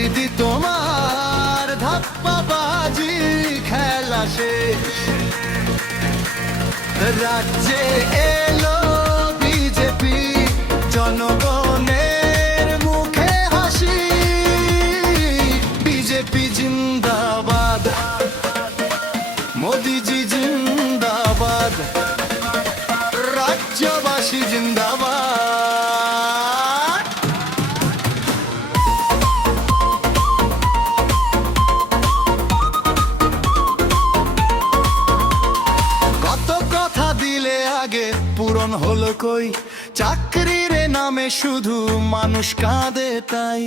দিদি তোমার ধাপ্পাবাজি খেলা শেষ। রাজ্যে এলো বিজেপি, জনগণের মুখে হাসি। বিজেপি জিন্দাবাদ, মোদিজি জিন্দাবাদ, রাজ্যবাসী জিন্দাবাদ। কত কথা দিলে আগে পূরণ হলো কই, চাকরির নামে শুধু মানুষ কাঁদে তাই।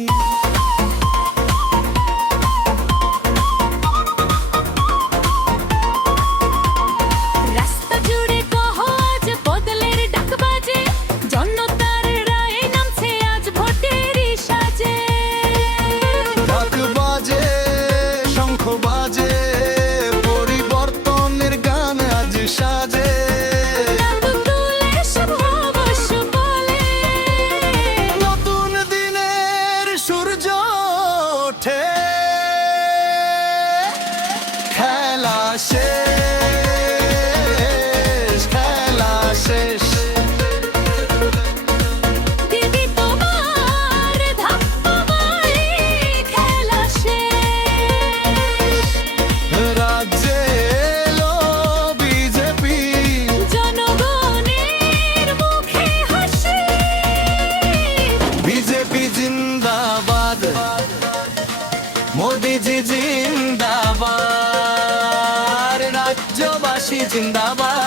খেলা শেষ, খেলা শেষ। দিদি তোমার ধাপ্পাবাজি খেলা শেষ। রাজ্যে এলো বিজেপি, জনগণের মুখে হাসি। বিজেপি জিন্দাবাদ, মোদিজি জিন্দাবাদ, রাজ্যবাসী জিন্দাবাদ।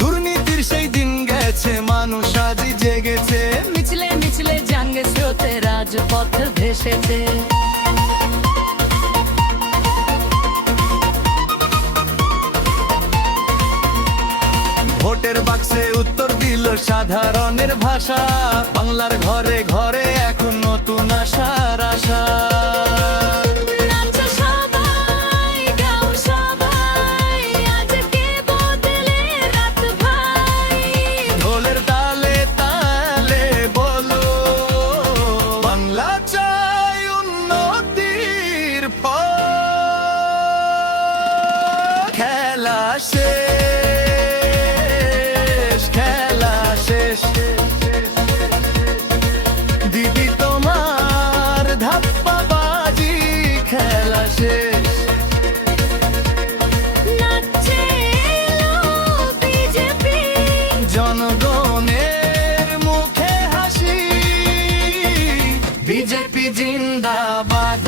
দুর্নীতির সেই দিন গেছে, মানুষ আজ জেগেছে। মিছিলে মিছিলে জাঙ্গে স্রোতে রাজপথ ভেসেছে। ভোটের বাক্সে উত্তর দিল সাধারণের ভাষা। বাংলার ঘরে ঘরে এখন নতুন আশার আশা। নাচো সবাই, গাও সবাই, আজকে বদলে রাত ভাই। ঢোলের তালে তালে বলো, বাংলা চাই উন্নতির ফল। খেলা শেষ, খেলা শেষ। দিদি তোমার ধাপ্পাবাজি খেলা শেষ। নাচছে এলো বিজেপি, জনগণের মুখে হাসি। বিজেপি জিন্দাবাদ।